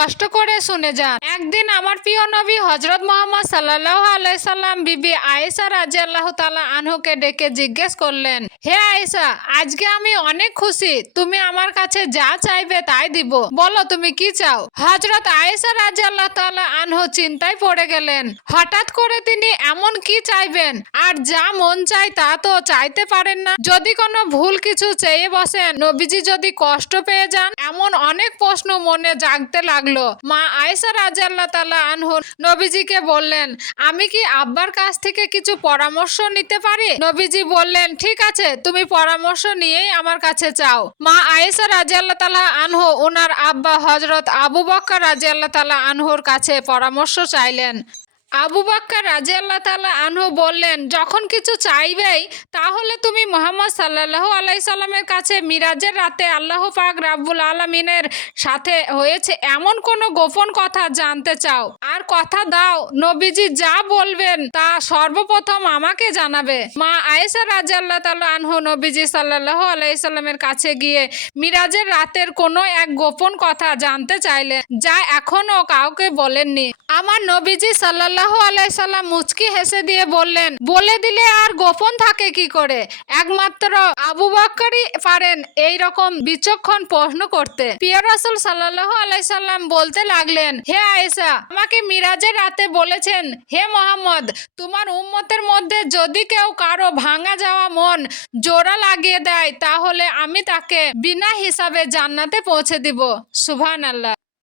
কষ্ট করে শুনে যান। একদিন আমার প্রিয় নবী হজরত মোহাম্মদ সাল্লাহ আলাইসাল্লাম বিবি আয়েশা রাজি আল্লাহ তালা আনহুকে ডেকে জিজ্ঞেস করলেন, হে আয়েশা, আজকে আমি অনেক খুশি। তুমি আমার কাছে যা চাইবে তাই দিব। বলো তুমি কি চাও? হজরত আয়েশা রাজি আল্লাহ তালা আনহু চিন্তায় পড়ে গেলেন। হঠাৎ করে তিনি এমন কি চাইবেন? আর যা মন চায় তা তো চাইতে পারেন না। যদি কোনো ভুল কিছু চেয়ে বসেন, নবীজি যদি কষ্ট পেয়ে যান, এমন অনেক প্রশ্ন মনে জাগতে লাগল। মা আয়েশা রাজা আল্লাহ তালা আনহু নবীজিকে বললেন, আমি কি আব্বার কাছ থেকে কিছু পরামর্শ নিতে পারি? নবীজি বললেন, ঠিক আছে, তুমি পরামর্শ নিয়েই আমার কাছে চাও। মা আয়েশা রাজা আল্লাহ তালা আনহু ওনার আব্বা হজরত আবু বক্কর রাজা আল্লাহ তালা আনহুর কাছে পরামর্শ চাইলেন। আবু বাক্কার রাজি আল্লাহ তালা আনহু বললেন, যখন কিছু চাইবেই, তাহলে তুমি মোহাম্মদ সাল্লাহ আলাই সাল্লামের কাছে মিরাজের রাতে আল্লাহ পাক রাব্বুল আলমিনের সাথে হয়েছে এমন কোনো গোপন কথা জানতে চাও? আর কথা দাও, নবীজি যা বলবেন তা সর্বপ্রথম আমাকে জানাবে। মা আয়েশা রাজি আল্লাহ তালা আনহু নবীজি সাল্লাহ আলাই সাল্লামের কাছে গিয়ে মিরাজের রাতের কোনো এক গোপন কথা জানতে চাইলেন, যা এখনও কাউকে বলেননি। আমার নবীজি সাল্লাল্লাহু আলাইসাল্লাম মুচকি হেসে দিয়ে বললেন, বলে দিলে আর গোপন থাকে কি করে? একমাত্র আবু বাক্কারই পারেন এই রকম বিচক্ষণ প্রশ্ন করতে। প্রিয় রাসুল সাল্লাল্লাহু আলাইসাল্লাম বলতে লাগলেন, হে আয়েশা, আমাকে মিরাজের রাতে বলেছেন, হে মোহাম্মদ, তোমার উম্মতের মধ্যে যদি কেউ কারও ভাঙা যাওয়া মন জোড়া লাগিয়ে দেয়, তাহলে আমি তাকে বিনা হিসাবে জান্নাতে পৌঁছে দিব। সুবহান আল্লাহ